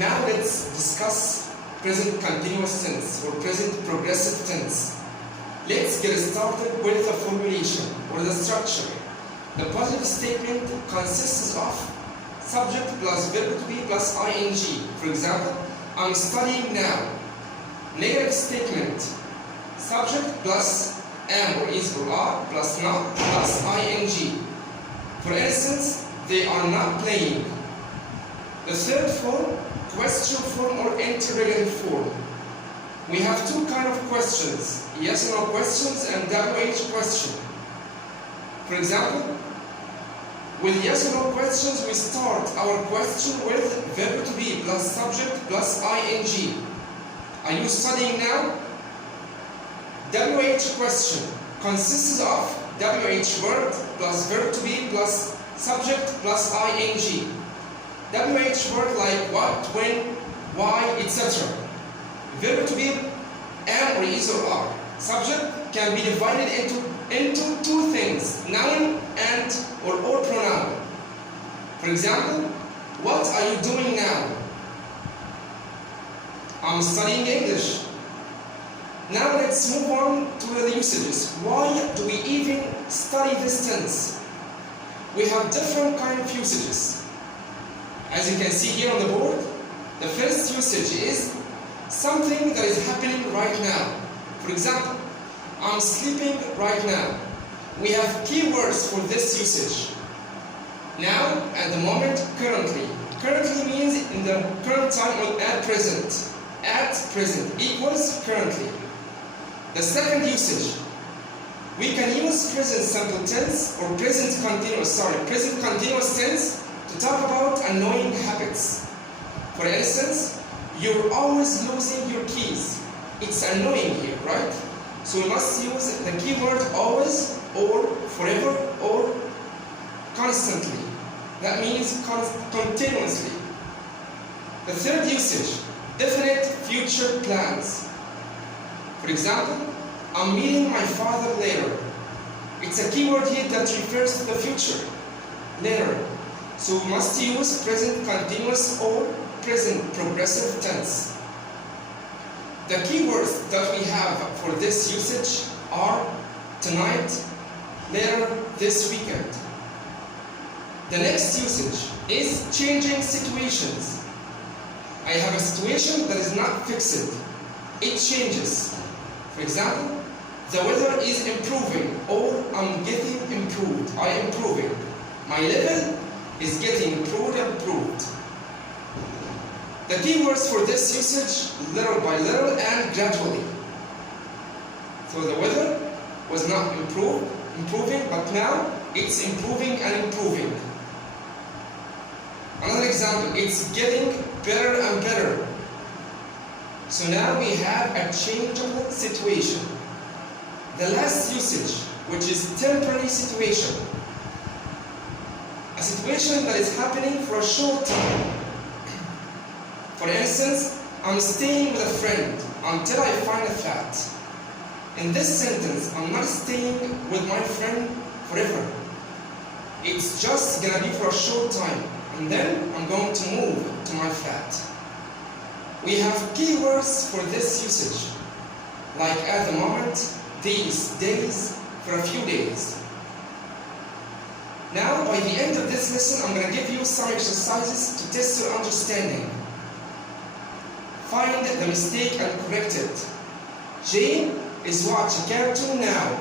Now let's discuss present continuous tense or present progressive tense. Let's get started with the formulation or the structure. The positive statement consists of subject plus verb to be plus ing. For example, I'm studying now. Negative statement, subject plus am or is or are plus not plus ing. For instance, they are not playing. The third form, question form or interrogative form. We have two kinds of questions, yes or no questions and WH question. For example, with yes or no questions, we start our question with verb to be plus subject plus ing. Are you studying now? WH question consists of WH word plus verb to be plus subject plus ing. WH word like what, when, why, etc. Verb to be am or is or are. Subject can be divided into two things, noun and or pronoun. For example, what are you doing now? I'm studying English. Now let's move on to the usages. Why do we even study this tense? We have different kinds of usages. As you can see here on the board, the first usage is something that is happening right now. For example, I'm sleeping right now. We have keywords for this usage. Now, at the moment, currently. Currently means in the current time or at present. At present equals currently. The second usage, we can use present simple tense or present continuous tense to talk about annoying habits. For instance, you're always losing your keys. It's annoying here, right? So we must use the keyword always or forever or constantly. That means continuously. The third usage, definite future plans. For example, I'm meeting my father later. It's a keyword here that refers to the future, later. So we must use present continuous or present progressive tense. The keywords that we have for this usage are tonight, later, this weekend. The next usage is changing situations. I have a situation that is not fixed. It changes. For example, the weather is improving or I'm getting improved. I am improving. My level is getting improved. The keywords for this usage, little by little and gradually. So the weather was not improving, but now it's improving and improving. Another example, it's getting better and better. So now we have a changeable situation. The last usage, which is temporary situation. A situation that is happening for a short time. For instance, I'm staying with a friend until I find a flat. In this sentence, I'm not staying with my friend forever. It's just gonna be for a short time, and then I'm going to move to my flat. We have keywords for this usage, like at the moment, these days, for a few days. Now, by the end of this lesson, I'm going to give you some exercises to test your understanding. Find the mistake and correct it. Jane is watching cartoon now.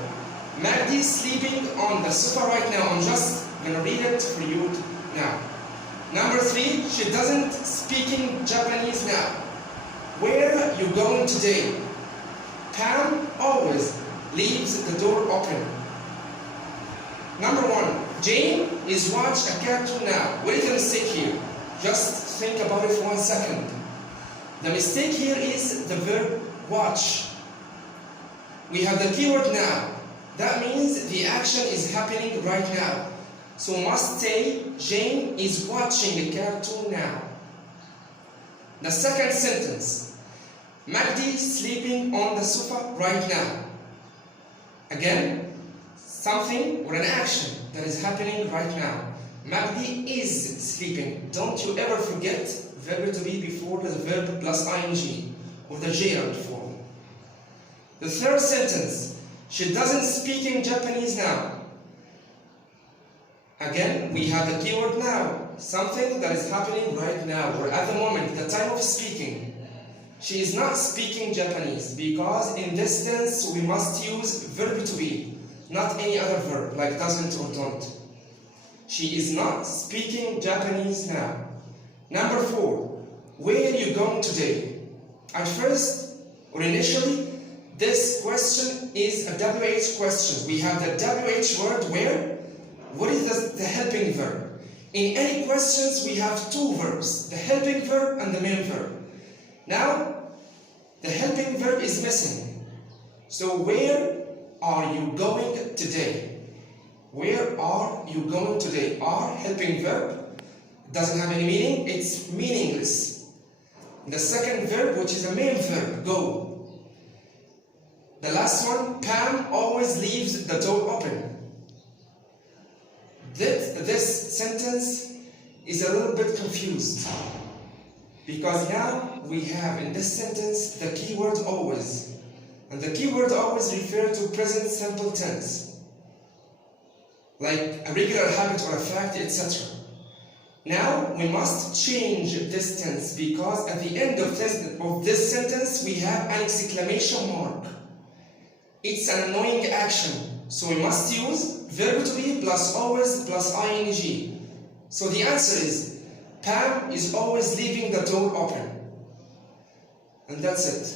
Maggie is sleeping on the sofa right now. I'm just going to read it for you now. Number 3, she doesn't speaking Japanese now. Where are you going today? Pam always leaves the door open. Number 1, Jane is watching a cartoon now. What is the mistake here? Just think about it for 1 second. The mistake here is the verb watch. We have the keyword now. That means the action is happening right now. So we must say Jane is watching a cartoon now. The second sentence, Magdi sleeping on the sofa right now. Again, something or an action that is happening right now. Magdi is sleeping. Don't you ever forget verb to be before the verb plus ing, or the gerund form. The third sentence, she doesn't speak in Japanese now. Again, we have the keyword now, something that is happening right now, or at the moment, the time of speaking. She is not speaking Japanese, because in this tense we must use verb to be, not any other verb, like doesn't or don't. She is not speaking Japanese now. Number 4, where are you going today? At first, or initially, this question is a WH question. We have the WH word where? What is the helping verb? In any questions, we have two verbs, the helping verb and the main verb. Now, the helping verb is missing. So, where are you going today? Where are you going today? Are helping verb, doesn't have any meaning, it's meaningless. The second verb, which is the main verb, go. The last one, Pam always leaves the door open. This sentence is a little bit confused, because now we have in this sentence the keyword always, and the keyword always refers to present simple tense, like a regular habit or a fact, etc. Now we must change this tense, because at the end of this sentence we have an exclamation mark. It's an annoying action, so we must use verb to be plus always plus ing. So the answer is Pam is always leaving the door open. And that's it.